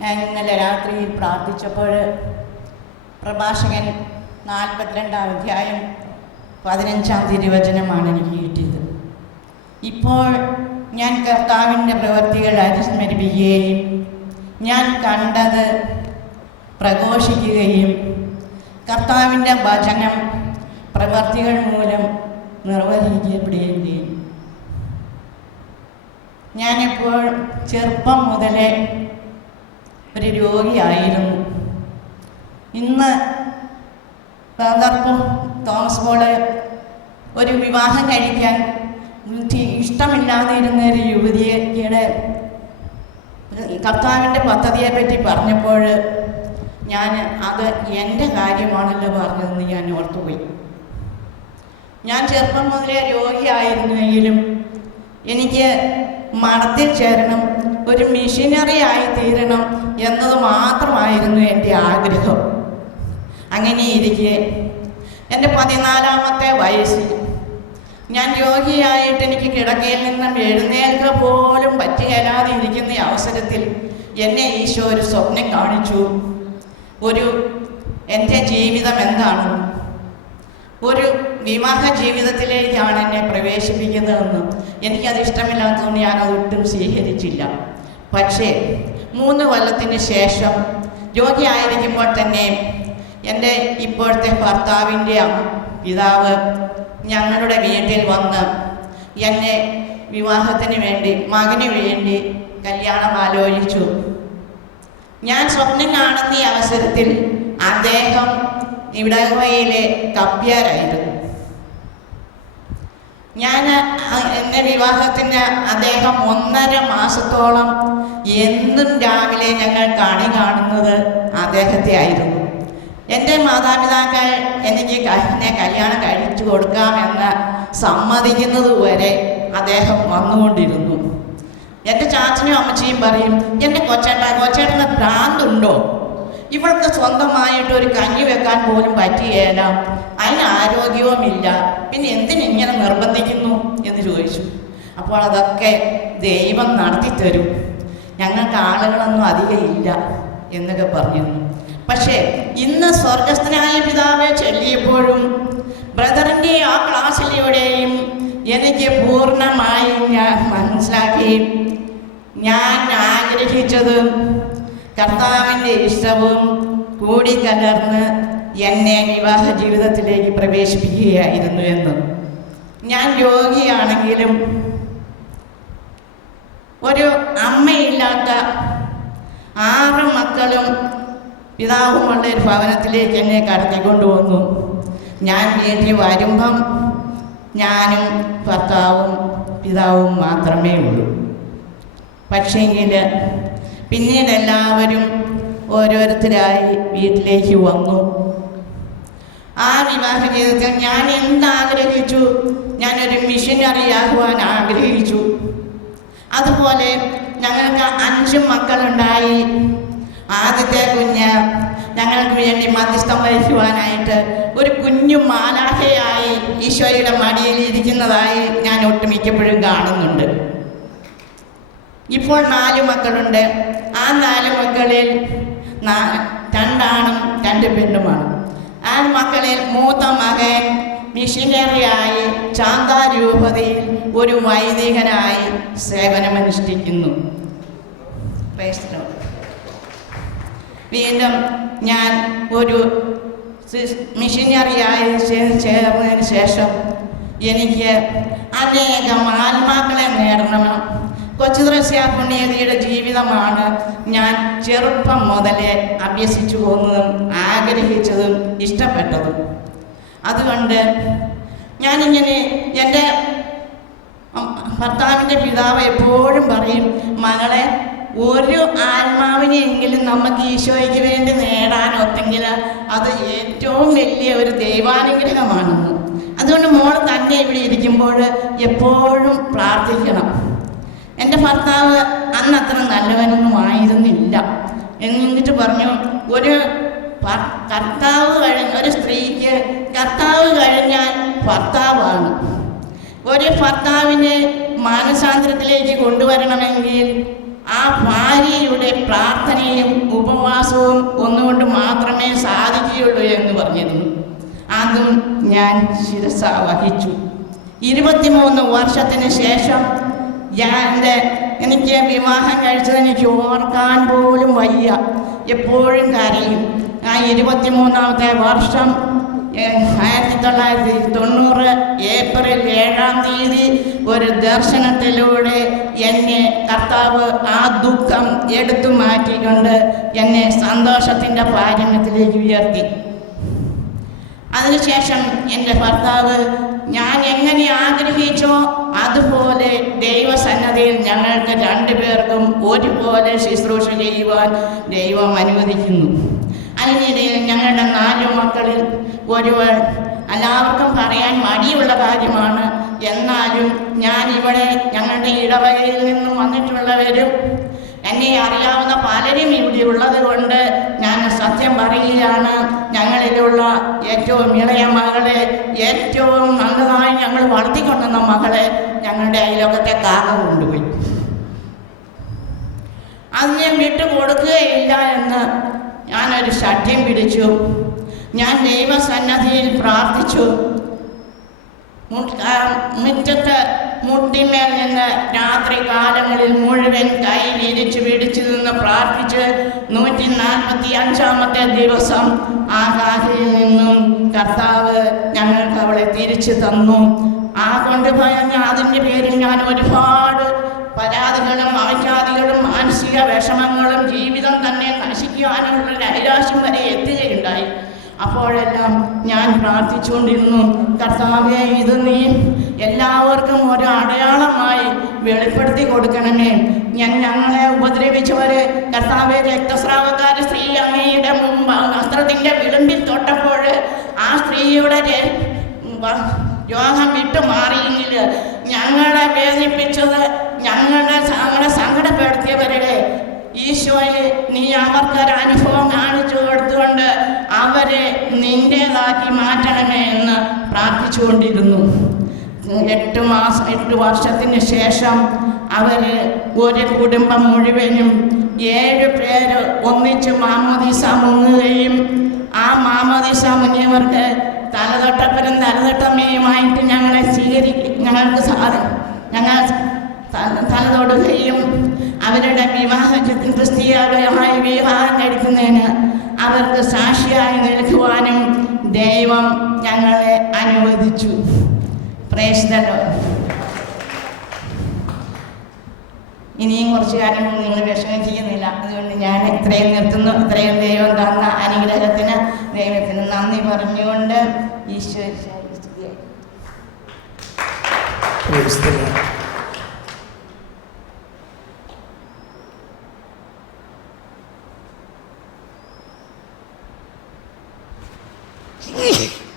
ഞാൻ ഇന്നലെ രാത്രിയിൽ പ്രാർത്ഥിച്ചപ്പോൾ പ്രഭാഷകൻ 42-ാം അധ്യായം 15-ാം തിരുവചനമാണ് എനിക്ക് കിട്ടിയത്. ഇപ്പോൾ ഞാൻ കർത്താവിൻ്റെ പ്രവൃത്തികൾ അനുസ്മരിപ്പിക്കുകയും ഞാൻ കണ്ടത് പ്രഘോഷിക്കുകയും കർത്താവിൻ്റെ വചനം പ്രവൃത്തികൾ മൂലം നിർവഹിക്കപ്പെടുകയും ചെയ്യും. ഞാനിപ്പോൾ ചെറുപ്പം മുതലേ ഒരു രോഗിയായിരുന്നു. ഇന്ന് തോമസ് പോള് ഒരു വിവാഹം കഴിക്കാൻ ഇഷ്ടമില്ലാതെ ഇരുന്ന ഒരു യുവതിയുടെ കർത്താവിൻ്റെ പദ്ധതിയെപ്പറ്റി പറഞ്ഞപ്പോൾ ഞാൻ അത് എൻ്റെ കാര്യമാണല്ലോ പറഞ്ഞതെന്ന് ഞാൻ ഓർത്തുപോയി. ഞാൻ ചെറുപ്പം മുതലേ രോഗിയായിരുന്നുവെങ്കിലും എനിക്ക് മഠത്തിൽ ചേരണം, ഒരു മിഷനറി ആയി തീരണം എന്നത് മാത്രമായിരുന്നു എൻ്റെ ആഗ്രഹം. അങ്ങനെ ഇരിക്കെ എൻ്റെ 14-ാമത്തെ വയസ്സിൽ ഞാൻ രോഗിയായിട്ട് എനിക്ക് കിടക്കയിൽ നിന്നും എഴുന്നേൽക്കുക പോലും പറ്റുകയില്ലാതെ ഇരിക്കുന്ന അവസരത്തിൽ എന്നെ ഈശോ ഒരു സ്വപ്നം കാണിച്ചു. എൻ്റെ ജീവിതം എന്താണ്, ഒരു വിവാഹ ജീവിതത്തിലേക്കാണ് എന്നെ പ്രവേശിപ്പിക്കുന്നതെന്ന്. എനിക്കത് ഇഷ്ടമില്ലാത്തതുകൊണ്ട് ഞാനത് ഒട്ടും സ്വീകരിച്ചില്ല. പക്ഷേ 3 കൊല്ലത്തിന് ശേഷം രോഗിയായിരിക്കുമ്പോൾ തന്നെ എൻ്റെ ഇപ്പോഴത്തെ ഭർത്താവിൻ്റെ പിതാവ് ഞങ്ങളുടെ വീട്ടിൽ വന്ന് എന്നെ വിവാഹത്തിന് വേണ്ടി, മകന് വേണ്ടി കല്യാണം ആലോചിച്ചു. ഞാൻ സ്വപ്നം കാണുന്ന ഈ അവസരത്തിൽ അദ്ദേഹം ഇടവകയിലെ കപ്പ്യാരായിരുന്നു. എൻ്റെ വിവാഹത്തിന് അദ്ദേഹം 1.5 മാസത്തോളം എന്നും രാവിലെ ഞങ്ങൾ കാണുന്നത് അദ്ദേഹത്തെ ആയിരുന്നു. എൻ്റെ മാതാപിതാക്കൾ എനിക്ക് എന്നെ കല്യാണം കഴിച്ചു കൊടുക്കാമെന്ന് സമ്മതിക്കുന്നത് വരെ അദ്ദേഹം വന്നുകൊണ്ടിരുന്നു. എൻ്റെ ചാച്ചനും അമ്മച്ചിയും പറയും, എൻ്റെ കൊച്ചേട്ടന് ഭ്രാന്തുണ്ടോ, ഇവൾക്ക് സ്വന്തമായിട്ടൊരു കഞ്ഞി വെക്കാൻ പോലും പറ്റുകയില്ല, അതിന് ആരോഗ്യവുമില്ല, പിന്നെ എന്തിനിങ്ങനെ നിർബന്ധിക്കുന്നു എന്ന് ചോദിച്ചു. അപ്പോൾ അതൊക്കെ ദൈവം നടത്തിത്തരും, ഞങ്ങൾക്ക് ആളുകളൊന്നും അധികം ഇല്ല എന്നൊക്കെ പറഞ്ഞിരുന്നു. പക്ഷേ ഇന്ന് സ്വർഗസ്ഥനായ പിതാവെ ചൊല്ലിയപ്പോഴും ബ്രദറിൻ്റെ ആ ക്ലാസ്സിലൂടെയും എനിക്ക് പൂർണ്ണമായും ഞാൻ മനസ്സിലാക്കി, ഞാൻ ആഗ്രഹിച്ചതും കർത്താവിൻ്റെ ഇഷ്ടവും കൂടിക്കലർന്ന് എന്നെ വിവാഹ ജീവിതത്തിലേക്ക് പ്രവേശിപ്പിക്കുകയായിരുന്നു എന്ന്. ഞാൻ രോഗിയാണെങ്കിലും ഒരു അമ്മയില്ലാത്ത 6 മക്കളും പിതാവുമുള്ള ഒരു ഭവനത്തിലേക്ക് എന്നെ കടത്തിക്കൊണ്ടുവന്നു. ഞാൻ വീട്ടിൽ വരുമ്പം ഞാനും ഭർത്താവും പിതാവും മാത്രമേ ഉള്ളൂ. പക്ഷേങ്കിൽ പിന്നീട് എല്ലാവരും ഓരോരുത്തരായി വീട്ടിലേക്ക് വന്നു. ആ വിവാഹ ജീവിതത്തിൽ ഞാൻ എന്താഗ്രഹിച്ചു, ഞാനൊരു മിഷനറി ആകുവാൻ ആഗ്രഹിച്ചു. അതുപോലെ ഞങ്ങൾക്ക് 5 മക്കളുണ്ടായി. ആദ്യത്തെ കുഞ്ഞ് ഞങ്ങൾക്ക് വേണ്ടി മധ്യസ്ഥം വഹിക്കുവാനായിട്ട് ഒരു കുഞ്ഞു മാലാഖയായി ഈശോയുടെ മടിയിൽ ഇരിക്കുന്നതായി ഞാൻ ഒട്ടുമിക്കപ്പോഴും കാണുന്നുണ്ട്. ഇപ്പോൾ 4 മക്കളുണ്ട്. ആ 4 മക്കളിൽ 2 ആണും 2 പെണ്ണുമാണ്. ആ മക്കളിൽ മൂത്ത മകൻ മിഷനറിയായി ചാന്താരൂപതയിൽ ഒരു വൈദികനായി സേവനമനുഷ്ഠിക്കുന്നു. വീണ്ടും ഞാൻ ഒരു മിഷനറിയായി ചേർന്നതിന് ശേഷം എനിക്ക് അനേകം ആത്മാക്കളെ നേടണം. കൊച്ചുത്രസ്യ പുണ്യവതിയുടെ ജീവിതമാണ് ഞാൻ ചെറുപ്പം മുതലേ അഭ്യസിച്ചു പോകുന്നതും ആഗ്രഹിച്ചതും ഇഷ്ടപ്പെട്ടതും. അതുകൊണ്ട് ഞാനിങ്ങനെ എൻ്റെ ഭർത്താവിൻ്റെ പിതാവ് എപ്പോഴും പറയും, മകളെ, ഒരു ആത്മാവിനെയെങ്കിലും നമുക്ക് ഈശോയ്ക്ക് വേണ്ടി നേടാനൊത്തെങ്കിൽ അത് ഏറ്റവും വലിയ ഒരു ദൈവാനുഗ്രഹമാണെന്ന്. അതുകൊണ്ട് മോൾ തന്നെ ഇവിടെ ഇരിക്കുമ്പോൾ എപ്പോഴും പ്രാർത്ഥിക്കണം. എൻ്റെ ഭർത്താവ് അന്നത്ര നല്ലവനൊന്നും ആയിരുന്നില്ല. എന്നിട്ട് പറഞ്ഞു, ഒരു സ്ത്രീക്ക് കർത്താവ് കഴിഞ്ഞാൽ ഭർത്താവാണ്. ഒരു ഭർത്താവിനെ മാനസാന്തരത്തിലേക്ക് കൊണ്ടുവരണമെങ്കിൽ ആ ഭാര്യയുടെ കൂടി പ്രാർത്ഥനയും ഉപവാസവും ഒന്നുകൊണ്ട് മാത്രമേ സാധിക്കുകയുള്ളൂ എന്ന് പറഞ്ഞിരുന്നു. അതും ഞാൻ ശിരസ വഹിച്ചു. 23 വർഷത്തിന് ശേഷം എനിക്ക് വിവാഹം കഴിച്ചത് എനിക്ക് ഓർക്കാൻ പോലും വയ്യ. എപ്പോഴും കരയും. ആ 23ാമത്തെ വർഷം 1990 ഏപ്രിൽ 7-ാം തീയതി ഒരു ദർശനത്തിലൂടെ എന്നെ കർത്താവ് ആ ദുഃഖം എടുത്തു മാറ്റിക്കൊണ്ട് എന്നെ സന്തോഷത്തിൻ്റെ പാരമ്യത്തിലേക്ക് ഉയർത്തി. അതിനുശേഷം എൻ്റെ ഭർത്താവ് ഞാൻ എങ്ങനെ ആഗ്രഹിച്ചോ അതുപോലെ ദൈവസന്നദ്ധിയിൽ ഞങ്ങൾക്ക് 2 പേർക്കും ഒരുപോലെ ശുശ്രൂഷ ചെയ്യുവാൻ ദൈവം അനുവദിക്കുന്നു. അതിനിടയിൽ ഞങ്ങളുടെ 4 മക്കളിൽ ഒരുവൾ എല്ലാവർക്കും പറയാൻ മടിയുള്ള കാര്യമാണ്. എന്നാലും ഞാനിവിടെ ഞങ്ങളുടെ ഇടവകയിൽ നിന്നും വന്നിട്ടുള്ളവരും എന്നെ അറിയാവുന്ന പലരും ഇവിടെ ഉള്ളത് കൊണ്ട് ഞാൻ സത്യം പറയുകയാണ്. ഞങ്ങളിലുള്ള ഏറ്റവും ഇളയ മകളെ, ഏറ്റവും നല്ലതായി ഞങ്ങൾ വളർത്തിക്കൊണ്ടുവന്ന മകളെ ഞങ്ങളുടെ അയൽവക്കത്തെ കാക്ക കൊണ്ടുപോയി. അതിനെ വിട്ടുകൊടുക്കുകയില്ല എന്ന് ഞാനൊരു ശഠ്യം പിടിച്ചു. ഞാൻ ദൈവസന്നദ്ധിയിൽ പ്രാർത്ഥിച്ചു. മുറ്റത്ത് മുട്ടിന്മേൽ നിന്ന് രാത്രി കാലങ്ങളിൽ മുഴുവൻ കൈവിരിച്ച് പിടിച്ചു നിന്ന് പ്രാർത്ഥിച്ച് 145ാമത്തെ ദിവസം ആ കാക്കയിൽ നിന്നും കർത്താവ് ഞങ്ങൾക്ക് അവളെ തിരിച്ചു തന്നു. ആ കൊണ്ടുപോയ അതിൻ്റെ പേരിൽ ഞാൻ ഒരുപാട് പരാതികളും ആചാദികളും മാനസിക വിഷമങ്ങളും ജീവിതം തന്നെ നശിക്കുവാനുള്ള നൈരാശ്യം വരെ എത്തുകയുണ്ടായി. അപ്പോഴെല്ലാം ഞാൻ പ്രാർത്ഥിച്ചുകൊണ്ടിരുന്നു, കർത്താവേ, ഇത് നീ എല്ലാവർക്കും ഒരു അടയാളമായി വെളിപ്പെടുത്തി കൊടുക്കണമേ. ഞങ്ങളെ ഉപദ്രവിച്ചവരെ കർത്താവെ, രക്തസ്രാവക്കാരി സ്ത്രീ അങ്ങയുടെ വസ്ത്രത്തിൻ്റെ വിളിമ്പിൽ തൊട്ടപ്പോൾ ആ സ്ത്രീയുടെ രോഗം വിട്ടു മാറിയെങ്കിൽ ഞങ്ങളെ വേദനിപ്പിച്ചത്, ഞങ്ങളെ സങ്കടപ്പെടുത്തിയവരുടെ ഈശോയെ നീ അവർക്കൊരു അനുഭവം കാണിച്ചു കൊടുത്തുകൊണ്ട് അവരെ നിൻ്റേതാക്കി മാറ്റണമേ എന്ന് പ്രാർത്ഥിച്ചുകൊണ്ടിരുന്നു. 8 വർഷത്തിന് ശേഷം അവർ ഒരു കുടുംബം മുഴുവനും 7 പേര് ഒന്നിച്ച് മാമോദീസ മുങ്ങുകയും ആ മാമോദീസ മുങ്ങിയവർക്ക് തലതൊട്ടപ്പനും തലതൊട്ടമ്മയുമായിട്ട് ഞങ്ങളെ ഞങ്ങൾ തലതൊടുകയും അവരുടെ ക്രിസ്തീയമായ വിവാഹം കഴിക്കുന്നതിന് അവർക്ക് സാക്ഷിയായി നിൽക്കുവാനും ദൈവം ഞങ്ങളെ അനുവദിച്ചു. Praise the Lord. ഇനിയും കുറച്ച് കാര്യം നിങ്ങൾ വിഷമം ചെയ്യുന്നില്ല. അതുകൊണ്ട് ഞാൻ ഇത്രയും നിർത്തുന്നു. ഇത്രയും ദൈവം തന്ന അനുഗ്രഹത്തിന് ദൈവത്തിന് നന്ദി പറഞ്ഞുകൊണ്ട് ഈശോ Yeah.